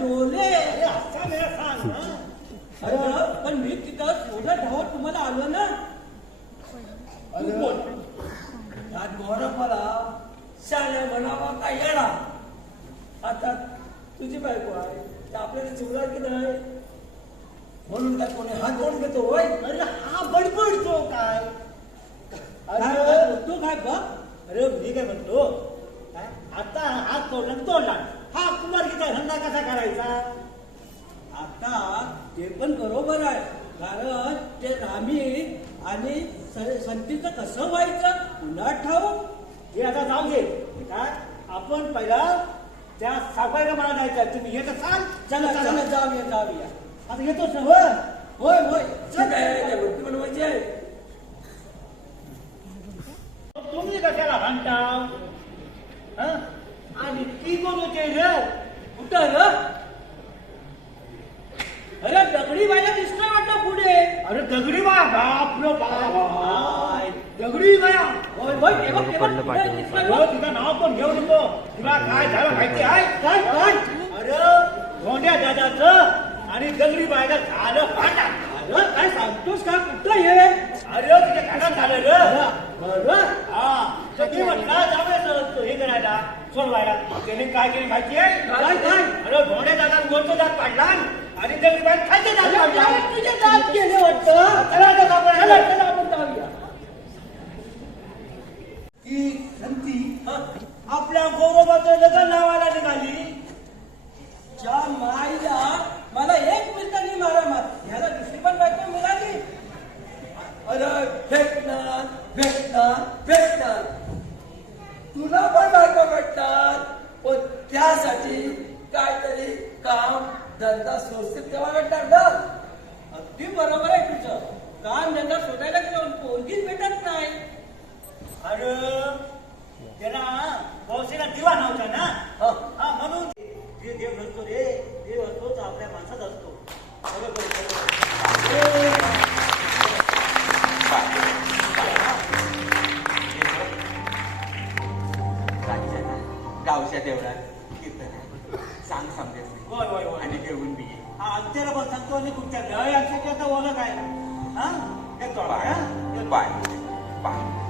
डोले अरे असा मेरा सांग अरे पण मी तिथं शोधत धावत तुम्हाला आलो ना. आज गोरपाला शाळ्या म्हणावा का येडा आता तुझी बायको आहे ते आपल्याला चिवला की नाही म्हणून काय कोणी हात जोडून घेतो होय? अरे हा बडबडतो काय? काय अरे. काय बोलतो काय बघ? अरे मी काय म्हणतो? काय? आता हात तोडला तोडला. हा कुमारकीचा धंदा कसा करायचा? आता ते पण बरोबर आहे. कारण ते रामी आणि संतीचं कसं व्हायचं पुन्हा ठाऊक? हे आता जाऊ दे. काय? आपण पहिला त्या साफाईला मला जायचं तुम्ही येत असाल चला चला जाऊया जाऊया. आता येतोच ना होय. होय वरती बनवायची आहे. तुम्ही कशाला भांडता? हं? आणि ती कोण होते रे? कुठं र? अरे दगडी बाया दिसतोय वाटतं पुढे. अरे दगडी बा बाप रे बाप. दगडी बाया होय होय हे बघ, हे बघ. तुझं नाव पण घेऊ नको तुला काय झालं माहिती आहे? काय काय? अरे धोंड्या दादाचं आणि दगडी बायला झालं भांडण अरे काय सांगतोस का? कुठं हे अरे तुझ्या घरात झालं रे. बरं. हा. सगळी म्हटलं करायला सोडवायला त्याने काय केली माहिती आहे? काय काय अरे धोंड्या दादा दात पाडला आणि दात पाडला तुझे दात गेले वाटतं. चला आता आपण चला चला आपण जाऊया. की संती आपल्या गौरवाचं लग्न लावायला निघाली. ज्या माईला मला एक मिनिटांनी मारा मार. ह्याला दुसरी पण बायको मिळाली. अरे भेटणार भेटणार भेटणार. तुला पण त्यासाठी काहीतरी काम धंदा सोडतील तेव्हा भेटणार ना अगदी बरोबर आहे तुझं. काम धंदा शोधायला गेलो पोरगीच भेटत नाही. अरे त्याला पावसेला दिवा नव्हता ना? हा. हा म्हणून जे देव नसतो रे देव असतो तो आपल्या माणसात असतो. गावच्या देवळात. कीर्तन. सांग समजेल होय होय होय आणि घेऊन बी. हा अंत्यला पण सांगतो आणि तुमच्या लय आता ओळख आहे हा येतो हा? Bye bye bye